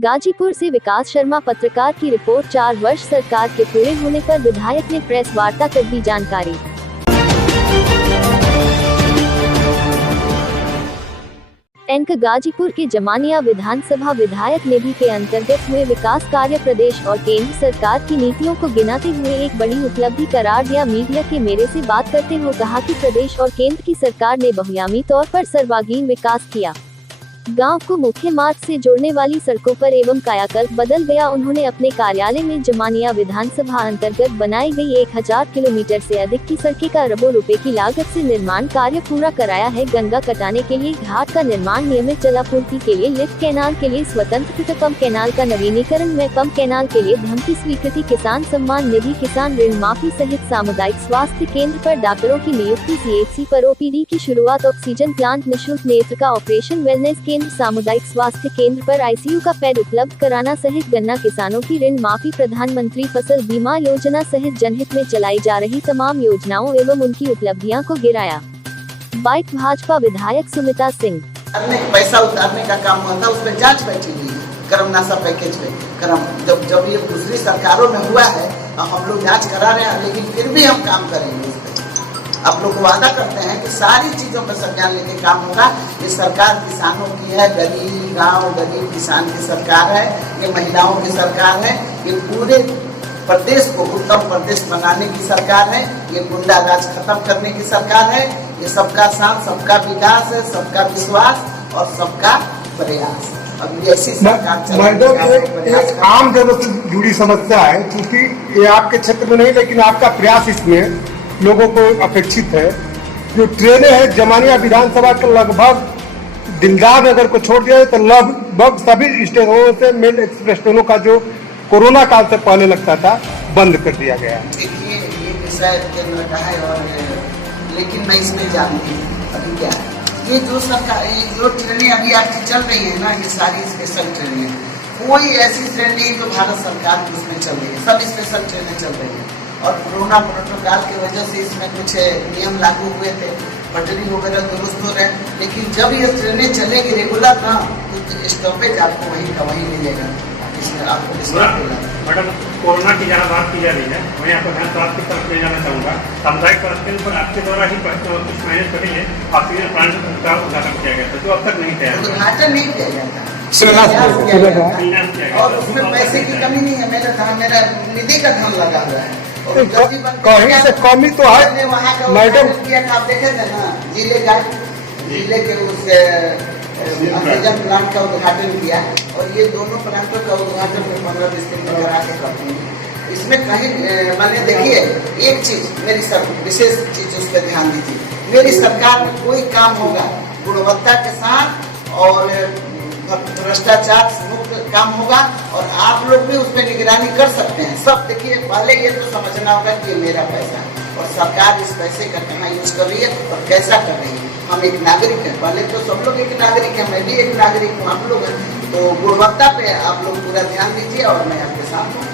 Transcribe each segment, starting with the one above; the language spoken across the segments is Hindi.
गाजीपुर से विकास शर्मा पत्रकार की रिपोर्ट। 4 वर्ष सरकार के पूरे होने पर विधायक ने प्रेस वार्ता कर दी जानकारी। एनक गाजीपुर के जमानिया विधानसभा विधायक नेभी के अंतर्गत हुए विकास कार्य प्रदेश और केंद्र सरकार की नीतियों को गिनाते हुए एक बड़ी उपलब्धि करार दिया। मीडिया के मेरे से बात करते हुए कहा कि प्रदेश और केंद्र की सरकार ने बहुआयामी तौर पर सर्वांगीण विकास किया। गांव को मुख्य मार्ग से जोड़ने वाली सड़कों पर एवं कायाकल्प बदल गया। उन्होंने अपने कार्यालय में जमानिया विधानसभा अंतर्गत बनाई गई 1000 किलोमीटर से अधिक की सड़कें का अरबों रुपए की लागत से निर्माण कार्य पूरा कराया है। गंगा कटाने के लिए घाट का निर्माण, नियमित जलापूर्ति के लिए लिफ्ट कैनाल के लिए स्वतंत्र पंप कैनाल का नवीनीकरण में पंप कैनाल के लिए धन की स्वीकृति, किसान सम्मान निधि, किसान ऋण माफी सहित सामुदायिक स्वास्थ्य केंद्र पर डॉक्टरों की नियुक्ति, CHC पर OPD की शुरुआत, ऑक्सीजन प्लांट, निःशुल्क नेत्र का ऑपरेशन, वेलनेस केंद्र, सामुदायिक स्वास्थ्य केंद्र पर ICU का बेड उपलब्ध कराना सहित गन्ना किसानों की ऋण माफी, प्रधानमंत्री फसल बीमा योजना सहित जनहित में चलाई जा रही तमाम योजनाओं एवं उनकी उपलब्धियां को गिराया। बाइट भाजपा विधायक सुमिता सिंह। पैसा उतारने का काम हुआ था, उस पर जांच बैठी हुई है कर्मनाशा पैकेज पे। जब ये दूसरी सरकारों में हुआ है हम लोग जांच करा रहे हैं, लेकिन फिर भी हम काम करेंगे उस पर। आप लोग वादा करते हैं कि सारी चीजों पर संज्ञान लेके काम होगा। ये सरकार किसानों की है, गरीब गांव गरीब किसान की सरकार है, ये महिलाओं की सरकार है, ये पूरे प्रदेश को उत्तम प्रदेश बनाने की सरकार है, ये गुंडा राज खत्म करने की सरकार है, ये सबका साथ सबका विकास है, सबका विश्वास और सबका प्रयास। अब ऐसी सरकार एक आम जनों से जुड़ी समस्या है, क्योंकि ये आपके क्षेत्र में नहीं लेकिन आपका प्रयास इसमें लोगों को अपेक्षित है। जो ट्रेनें हैं जमानिया विधानसभा के लगभग दिलदार नगर को छोड़ दिया तो लगभग सभी स्टेशनों से मेल एक्सप्रेस ट्रेनों का जो कोरोना काल से पहले लगता था बंद कर दिया गया। देखिए ये विषय केंद्र का है, और लेकिन मैं इसमें जानती हूँ अभी क्या ये जो सरकार जो ट्रेनें अभी आपकी चल रही है ना, ये सारी स्पेशल ट्रेनें हैं। कोई ऐसी ट्रेन नहीं जो भारत सरकार की उसमें चल रही है, सब स्पेशल ट्रेनें चल रही है। और कोरोना प्रोटोकॉल की वजह से इसमें कुछ नियम लागू हुए थे, पटरी वगैरह दुरुस्त हो रहे, लेकिन जब ये ट्रेनें चलेगी रेगुलर ना तो स्टॉपेज आपको वहीं का वहीं मिलेगा। इसमें आपको मैडम कोरोना की जहाँ बात की जा रही है, मैं आपको ध्यान स्वास्थ्य की तरफ ले जाना चाहूँगा। सामुदायिक स्वास्थ्य केंद्र पर आपके द्वारा ही कुछ महीने पहले ऑक्सीजन प्लांट का उद्घाटन किया गया था, जो अब तक नहीं किया। उद्घाटन नहीं किया गया था और उसमें पैसे की कमी नहीं है। मेरा निधि का धन लगा हुआ है। कहीं से कमी तो है मैडम। आप देखे थे ना जिले के उस ऑक्सीजन प्लांट का उद्घाटन किया, और ये दोनों प्लांटों का उद्घाटन 15-20 दिन करा के करते हैं। इसमें कहीं मैंने देखिए एक चीज मेरी विशेष चीज उस पर ध्यान दीजिए। मेरी सरकार में कोई काम होगा गुणवत्ता के साथ और भ्रष्टाचार मुक्त काम होगा, और आप लोग भी उसमें निगरानी कर सकते हैं। सब देखिए, पहले ये तो समझना होगा कि मेरा पैसा और सरकार इस पैसे का कहाँ यूज कर रही है और कैसा कर रही है। हम एक नागरिक हैं, पहले तो सब लोग एक नागरिक हैं, मैं भी एक नागरिक हूँ, आप लोग हैं। तो गुणवत्ता पे आप लोग पूरा ध्यान दीजिए और मैं आपके साथ हूँ।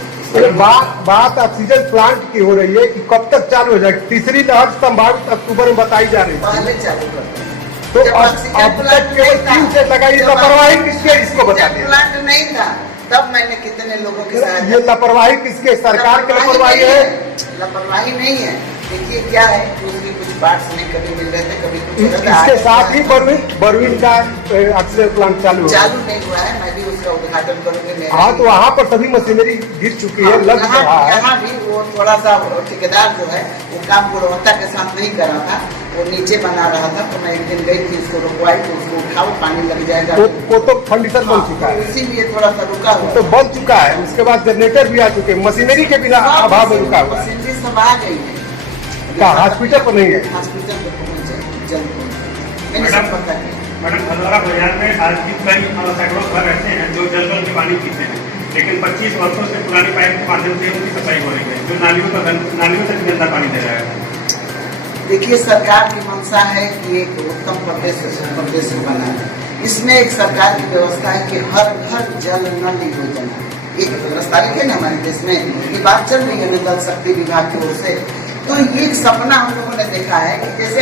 बात ऑक्सीजन प्लांट की हो रही है कि कब तक चालू हो जाएगी? तीसरी लहर संभावित अक्टूबर में बताई जा रही है। पहले चालू करते हैं तो अब तक केवल 3 से लगाई। लापरवाही किसके, इसको बता दीजिए। प्लांट नहीं था तब मैंने कितने लोगों के साथ। ये लापरवाही किसके? सरकार की लापरवाही है। लापरवाही नहीं है। देखिए क्या है, उसके कुछ पार्ट्स नहीं कभी मिल रहे थे, कभी कुछ। इसके साथ ही बरवीन का ऑक्सीजन प्लांट चालू नहीं हुआ है। मैं भी उसका उद्घाटन करूँगी। हाँ, तो वहाँ पर सभी मशीनरी गिर चुकी है, लग रहा है। यहाँ भी वो थोड़ा सा ठेकेदार जो है वो काम गुणवत्ता के साथ नहीं कर रहा था, वो नीचे बना रहा था। तो मैं एक दिन गई थी, उसको रुकवाई, तो उसको उठाओ, पानी लग जाएगा। वो तो कंडीशन बन चुका है, इसीलिए थोड़ा सा रुका हुआ तो बन चुका है। उसके बाद जनरेटर भी आ चुके हैं, मशीनरी के बिना अभाव में रुका हुआ है। मशीनरी सब आ गई है। क्या हॉस्पिटल पर नहीं है? हॉस्पिटल पर पहुँच जाए जल्द। मैडम भदौरा बाजार में आज भी कई सैकड़ों घर ऐसे हैं जो जल के पानी पीते हैं, लेकिन 25 वर्षों से पुरानी पाइप के माध्यम से उनकी सफाई हो रही है, जो नालियों से गंदा पानी दे रहा है। देखिए सरकार की मंशा है कि एक उत्तम प्रदेश बनाए। इसमें एक सरकार की व्यवस्था है कि हर घर जल नल योजना एक व्यवस्था है ना हमारे देश में। ये बात चल रही है जल शक्ति विभाग की ओर से। तो ये एक सपना हम लोगों ने देखा है कि जैसे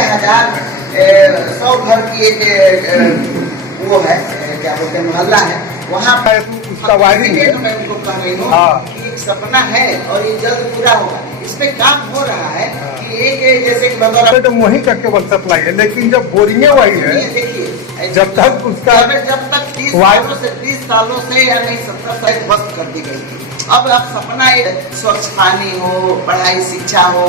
100 घर की एक वो है, क्या बोलते हैं, मोहल्ला है, वहाँ उसका वायरिंग है। मैं उनको कह रही हूँ हाँ। कि एक सपना है और ये जल्द पूरा होगा। इसमें काम हो रहा है कि एक जैसे कि बगौरा तो वही का केवल सप्लाई है, लेकिन जब बोरिंग वही है, देखिए जब तक उसका जब तक 30 सालों से या नहीं 70 साल ध्वस्त कर दी गई थी। अब सपना एक स्वच्छ पानी हो, पढ़ाई शिक्षा हो,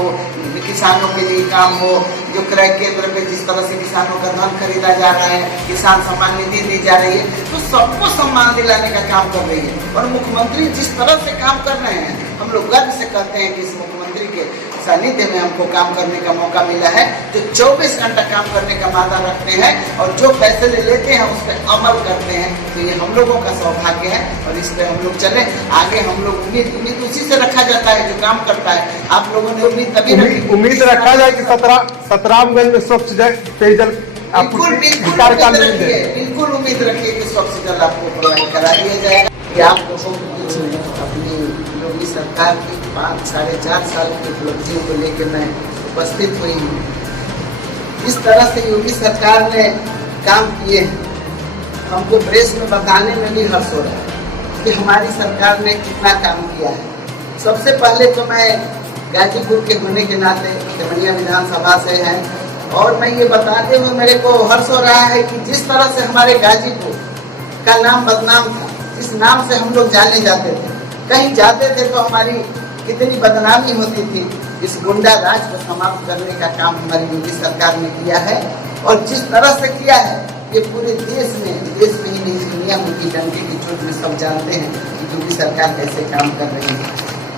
किसानों के लिए काम हो, जो क्रय केंद्र पे जिस तरह से किसानों का धन खरीदा जा रहा है, किसान सम्मान निधि दी जा रही है, तो सबको सम्मान दिलाने का काम कर रही है। और मुख्यमंत्री जिस तरह से काम कर रहे हैं, हम लोग गर्व से कहते हैं कि इस मुख्यमंत्री के सानिध्य में हमको काम करने का मौका मिला है, जो 24 घंटा काम करने का वादा रखते हैं और जो फैसले लेते हैं उस पर अमल करते हैं। तो ये हम लोगों का सौभाग्य है और इस पर हम लोग चले आगे। हम लोग उम्मीद उसी से रखा जाता है जो काम करता है। आप लोगों ने उम्मीद रखा जाए कि 17 में स्वच्छ पेयजल बिल्कुल उम्मीद रखिए कि स्वच्छ जल आपको प्रोवाइड करा दिया जाएगा। कि आप लोगों को अपनी योगी सरकार की 5-4.5 साल की उपलब्धियों को लेकर मैं उपस्थित हुई हूँ। इस तरह से योगी सरकार ने काम किए हैं, हमको प्रेस में बताने में भी हर्ष हो रहा है कि हमारी सरकार ने कितना काम किया है। सबसे पहले तो मैं गाजीपुर के होने के नाते जमनिया विधानसभा से हैं और मैं ये बताते हुए मेरे को हर्ष हो रहा है कि जिस तरह से हमारे गाजीपुर का नाम बदनाम था, जिस नाम से हम लोग जाने जाते थे, कहीं जाते थे तो हमारी कितनी बदनामी होती थी, इस गुंडा राज को समाप्त करने का काम हमारी योगी सरकार ने किया है। और जिस तरह से किया है ये पूरे देश में ही नहीं दुनिया में की डंके की चोट में सब जानते हैं कि योगी सरकार कैसे काम कर रही है।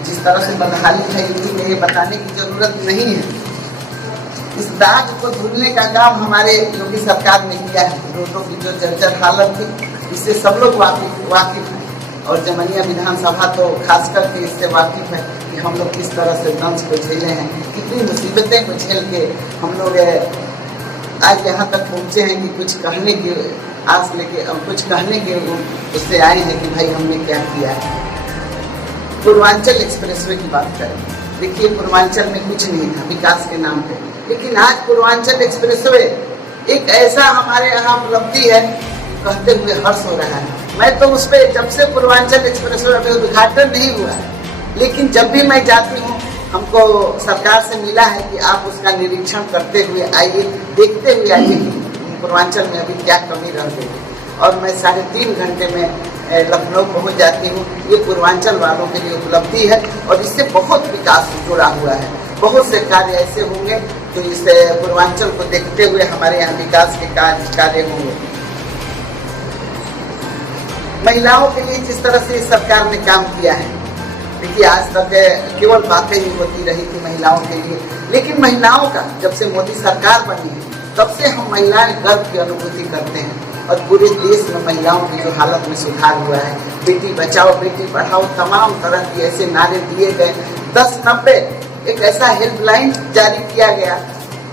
जिस तरह से बदहाली है यूपी में, ये बताने की जरूरत नहीं है। इस दाग को धुलने का काम हमारे योगी सरकार ने किया है। रोडों की जो जर्जर हालत थी, इससे सब लोग वाकिफ हैं और जमनिया विधानसभा तो खास करके इससे वाकिफ है कि हम लोग किस तरह से दंश को झेले हैं, कितनी मुसीबतें को झेल के हम लोग आज यहाँ तक पहुँचे हैं कि कुछ कहने की आस लेके और कुछ कहने के उससे आए हैं कि भाई हमने क्या किया है। पूर्वांचल एक्सप्रेसवे की बात करें, देखिए पूर्वांचल में कुछ नहीं था विकास के नाम पे, लेकिन आज पूर्वांचल एक्सप्रेसवे एक ऐसा हमारे यहाँ उपलब्धि है, कहते हुए हर्ष हो रहा है। मैं तो उस पर जब से पूर्वांचल एक्सप्रेसवे अभी उद्घाटन नहीं हुआ है, लेकिन जब भी मैं जाती हूँ हमको सरकार से मिला है कि आप उसका निरीक्षण करते हुए आइए, देखते हुए आइए कि पूर्वांचल में अभी क्या कमी रह गई। और मैं 3.5 घंटे में लखनऊ पहुँच जाती हूँ। ये पूर्वांचल वालों के लिए उपलब्धि है और इससे बहुत विकास जुड़ा हुआ है। बहुत से कार्य ऐसे होंगे तो इस पूर्वांचल को देखते हुए हमारे यहाँ विकास के कार्य होंगे। महिलाओं के लिए जिस तरह से सरकार ने काम किया है, देखिए आज तक केवल बातें ही होती रही थी महिलाओं के लिए, लेकिन महिलाओं का जब से मोदी सरकार बनी है तब से हम महिलाएं गर्व की अनुभूति करते हैं और पूरे देश में महिलाओं की जो हालत में सुधार हुआ है। बेटी बचाओ बेटी पढ़ाओ, तमाम तरह के ऐसे नारे दिए गए। 1090 एक ऐसा हेल्पलाइन जारी किया गया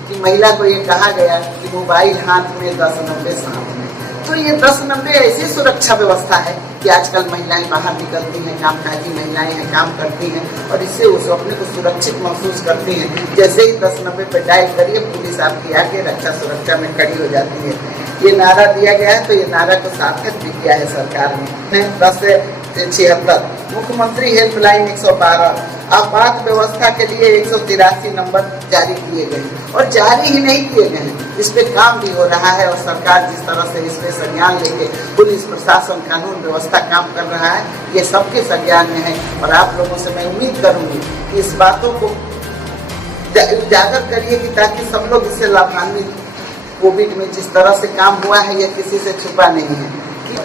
कि महिला को ये कहा गया कि मोबाइल हाथ में 1090 साथ में। तो ये 1090 ऐसी सुरक्षा व्यवस्था है कि आजकल महिलाएं बाहर निकलती हैं, कामकाजी महिलाएं हैं, काम करती हैं और इससे उस अपने को सुरक्षित महसूस करती हैं। जैसे ही 1090 पे डायल करिए, पुलिस आपकी आके रक्षा सुरक्षा में खड़ी हो जाती है। ये नारा दिया गया है तो ये नारा को सार्थक भी किया है सरकार ने। 1076 मुख्यमंत्री हेल्पलाइन 112, आपात व्यवस्था के लिए 183 नंबर जारी किए गए और जारी ही नहीं किए गए हैं, इस पे काम भी हो रहा है। और सरकार जिस तरह से इस पे संज्ञान लेके पुलिस प्रशासन कानून व्यवस्था काम कर रहा है, ये सबके संज्ञान में है। और आप लोगों से मैं उम्मीद करूंगी कि इस बातों को उजागर करिए कि ताकि सब लोग इससे लाभान्वित। कोविड में जिस तरह से काम हुआ है यह किसी से छुपा नहीं है,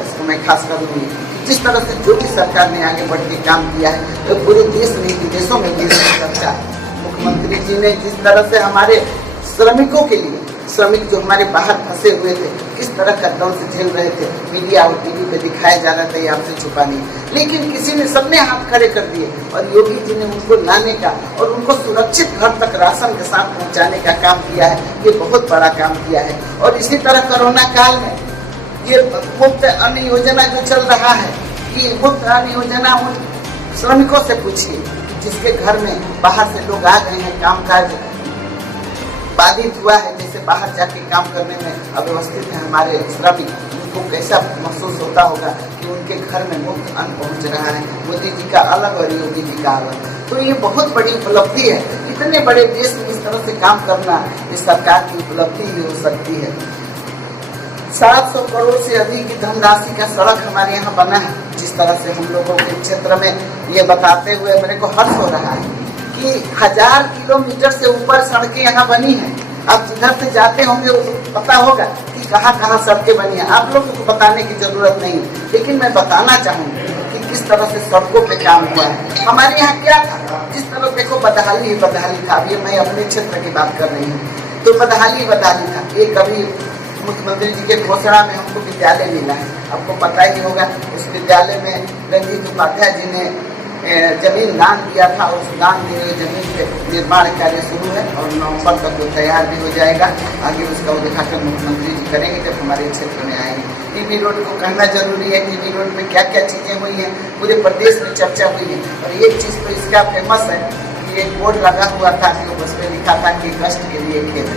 इसको मैं खास करूँगी। जिस तरह से जो भी सरकार ने आगे बढ़ के काम किया है तो पूरे देश में विदेशों में भी चर्चा है। मुख्यमंत्री जी ने जिस तरह से हमारे श्रमिकों के लिए, श्रमिक जो हमारे बाहर फंसे हुए थे, किस तरह का दंश झेल रहे थे, मीडिया और टीवी पे दिखाया जा रहा था, ये आपसे छुपा नहीं, लेकिन किसी ने सबने हाथ खड़े कर दिए और योगी जी ने उनको लाने का और उनको सुरक्षित घर तक राशन के साथ पहुँचाने का काम किया है। ये बहुत बड़ा काम किया है। और इसी तरह कोरोना काल में ये मुफ्त अन्न योजना जो चल रहा है, ये मुफ्त अन्न योजना उन श्रमिकों से पूछिए जिसके घर में बाहर से लोग आ गए हैं, कामकाज बाधित हुआ है, जैसे बाहर जाके काम करने में अव्यवस्थित है हमारे श्रमिक, उनको कैसा महसूस होता होगा कि उनके घर में मुफ्त अन्न पहुंच रहा है, मोदी जी का अलग और योगी जी का अलग। तो ये बहुत बड़ी उपलब्धि है। इतने बड़े देश में इस तरह से काम करना इस सरकार की उपलब्धि ही हो सकती है। 700 करोड़ से अधिक की धनराशि का सड़क हमारे यहाँ बना है। जिस तरह से हम लोगों के क्षेत्र में ये बताते हुए मेरे को हर्ष हो रहा है कि 1000 किलोमीटर से ऊपर सड़कें यहाँ बनी हैं। आप जिधर से जाते होंगे वो पता होगा कि कहाँ कहाँ सड़कें बनी हैं। आप लोगों को बताने की जरूरत नहीं, लेकिन मैं बताना चाहूँगी कि किस तरह से सड़कों पे काम हुआ है। हमारे यहाँ क्या था, जिस तरह देखो बदहाली था। अभी मैं अपने क्षेत्र की बात कर रही हूँ, तो बदहाली था। ये कभी मुख्यमंत्री जी के घोषणा में हमको विद्यालय मिला है, आपको पता ही होगा। उस विद्यालय में रंजीत उपाध्याय जी ने जमीन दान दिया था। उस दान दी हुई जमीन के निर्माण कार्य शुरू है और नवंबर तक वो तैयार भी हो जाएगा। आगे उसका उद्घाटन मुख्यमंत्री जी करेंगे जब हमारे क्षेत्र में आएंगे। टीबी रोड को कहना जरूरी है। टीबी रोड में क्या क्या चीज़ें हुई हैं, पूरे प्रदेश में चर्चा हुई है। और एक चीज़ तो इसका फेमस है कि एक बोर्ड लगा हुआ था कि उस पर लिखा था कि कष्ट के लिए खेद है।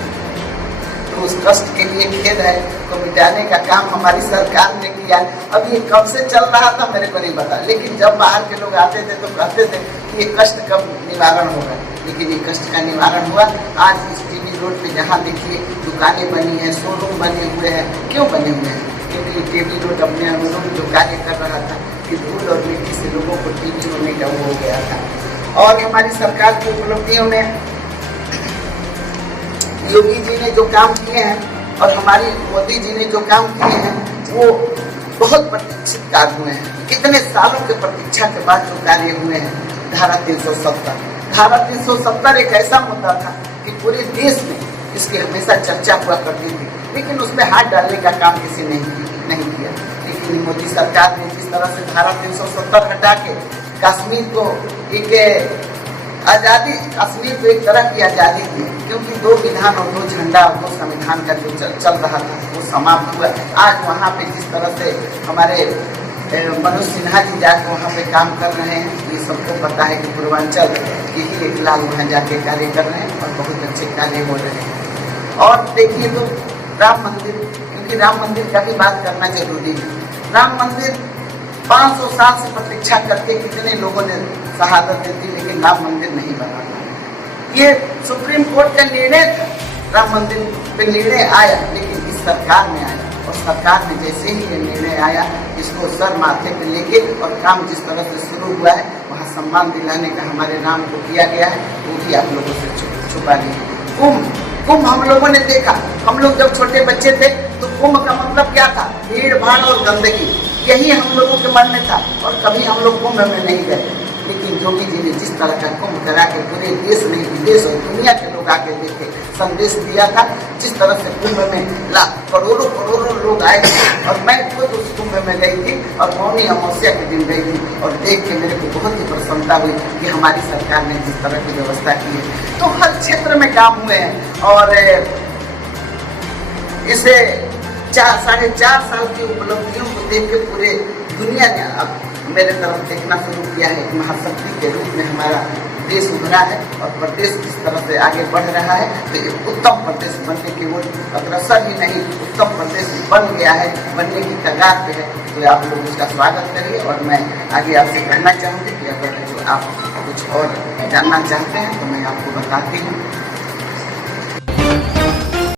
तो उस कष्ट के लिए खेद है को मिटाने का काम हमारी सरकार ने किया। अब ये कब से चल रहा था मेरे को नहीं पता, लेकिन जब बाहर के लोग आते थे तो कहते थे कि ये कष्ट कब निवारण होगा, लेकिन ये कष्ट का निवारण हुआ। आज इस टीबी रोड पे जहाँ देखिए दुकानें बनी हैं, शोरूम बने हुए हैं। क्यों बने हुए हैं? क्योंकि टीबी रोड अपने अनुरूप जो कार्य कर रहा था कि धूल और मिट्टी से लोगों को टीबी होने का वो हो गया था। और हमारी सरकार की उपलब्धियों में योगी जी ने जो काम किए हैं और हमारी मोदी जी ने जो काम किए हैं वो बहुत प्रतीक्षित कार्य हुए हैं। कितने सालों के प्रतीक्षा के बाद जो कार्य हुए हैं। धारा 370 एक ऐसा मुद्दा था कि पूरे देश में इसकी हमेशा चर्चा हुआ करती थी, लेकिन उसमें हाथ डालने का काम किसी ने नहीं किया। लेकिन मोदी सरकार ने जिस तरह से धारा 370 हटा के कश्मीर को एक आज़ादी, कश्मीर को एक तरह की आज़ादी दी, क्योंकि 2 विधान और 2 झंडा और 2 संविधान का जो चल रहा था वो समाप्त हुआ। आज वहाँ पे जिस तरह से हमारे मनोज सिन्हा जी जाकर वहाँ पे काम कर रहे हैं, ये सबको पता है कि पूर्वांचल के ही एक लाल वहाँ जाके कार्य कर रहे हैं और बहुत अच्छे कार्य हो रहे हैं। और देखिए तो राम मंदिर, क्योंकि राम मंदिर का भी बात करना जरूरी है। राम मंदिर 500 साल से प्रतीक्षा करके कितने लोगों ने शहादत दी थी, लेकिन राम मंदिर नहीं बना। ये सुप्रीम कोर्ट का निर्णय था, राम मंदिर पे निर्णय आया, लेकिन इस सरकार में आया और सरकार में जैसे ही ये निर्णय आया इसको सर माथे पे लेके और काम जिस तरह से शुरू हुआ है वहाँ सम्मान दिलाने का हमारे राम को किया गया है, वो भी आप लोगों से छुपा नहीं। कुंभ हम लोगों ने देखा। हम लोग जब छोटे बच्चे थे तो कुंभ का मतलब क्या था? भीड़ भाड़ और गंदगी, यही हम लोगों के मन में था और कभी हम लोग कुंभ में नहीं गए। लेकिन योगी जी ने जिस तरह का कुंभ करा के पूरे देश में, विदेश और दुनिया के लोग आके देखे, संदेश दिया था। जिस तरह से कुंभ में करोड़ों लोग आए थे और मैं खुद उस कुंभ में गई थी और मौनी अमावस्या के दिन गई थी और देख के मेरे को बहुत ही प्रसन्नता हुई कि हमारी सरकार ने जिस तरह की व्यवस्था की है। तो हर क्षेत्र में काम हुए हैं और इसे 4.5 साल की उपलब्धियों को देख के पूरे दुनिया ने अब मेरे तरफ देखना शुरू किया है। महाशक्ति के रूप में हमारा देश उभरा है और प्रदेश जिस तरह से आगे बढ़ रहा है तो एक उत्तम प्रदेश बनने की ओर अग्रसर ही नहीं, उत्तम प्रदेश बन गया है, बनने की कगार पे है। तो आप लोग उसका स्वागत करिए और मैं आगे आपसे कहना चाहूँगी कि अगर आप कुछ और जानना चाहते हैं तो मैं आपको बताती हूँ।